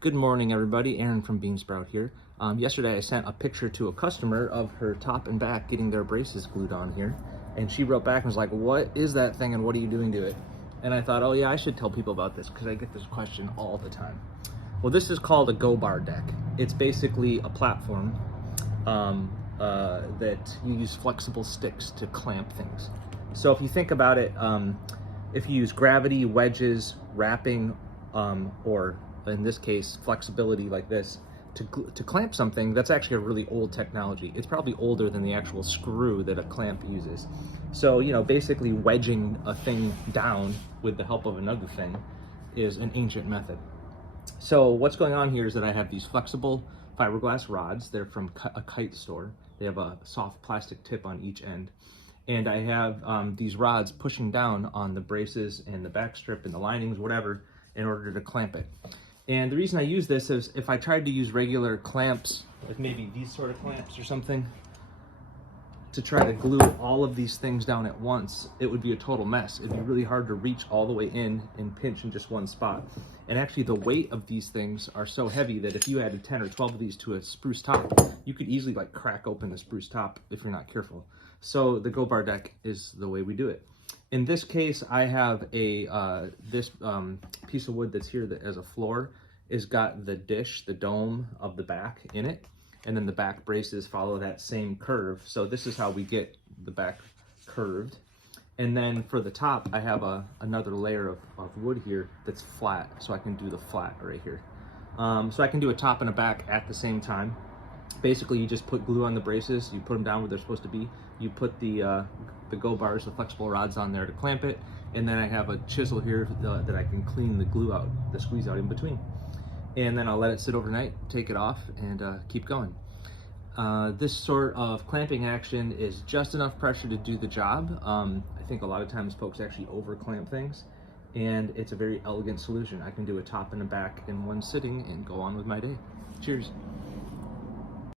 Good morning, everybody. Aaron from Beansprout here. Yesterday I sent a picture to a customer of her top and back getting their braces glued on here, and she wrote back and was like, "What is that thing and what are you doing to it?" And I thought, oh yeah, I should tell people about this because I get this question all the time. Well, this is called a Go-Bar deck. It's basically a platform that you use flexible sticks to clamp things. So if you think about it, if you use gravity, wedges, wrapping, or in this case, flexibility like this, to clamp something, that's actually a really old technology. It's probably older than the actual screw that a clamp uses. So, basically wedging a thing down with the help of another thing is an ancient method. So what's going on here is that I have these flexible fiberglass rods. They're from a kite store. They have a soft plastic tip on each end. And I have these rods pushing down on the braces and the back strip and the linings, whatever, in order to clamp it. And the reason I use this is if I tried to use regular clamps, like maybe these sort of clamps or something, to try to glue all of these things down at once, it would be a total mess. It'd be really hard to reach all the way in and pinch in just one spot. And actually the weight of these things are so heavy that if you added 10 or 12 of these to a spruce top, you could easily like crack open the spruce top if you're not careful. So the Go-Bar deck is the way we do it. In this case, I have this piece of wood that's here that as a floor is got the dish, the dome of the back in it. And then the back braces follow that same curve. So this is how we get the back curved. And then for the top, I have another layer of wood here that's flat. So I can do the flat right here. So I can do a top and a back at the same time. Basically, you just put glue on the braces, you put them down where they're supposed to be. You put the Go-Bars, the flexible rods on there to clamp it. And then I have a chisel here that I can clean the glue out, the squeeze out in between. And then I'll let it sit overnight, take it off, and keep going. This sort of clamping action is just enough pressure to do the job. I think a lot of times folks actually over clamp things, and it's a very elegant solution. I can do a top and a back in one sitting and go on with my day. Cheers.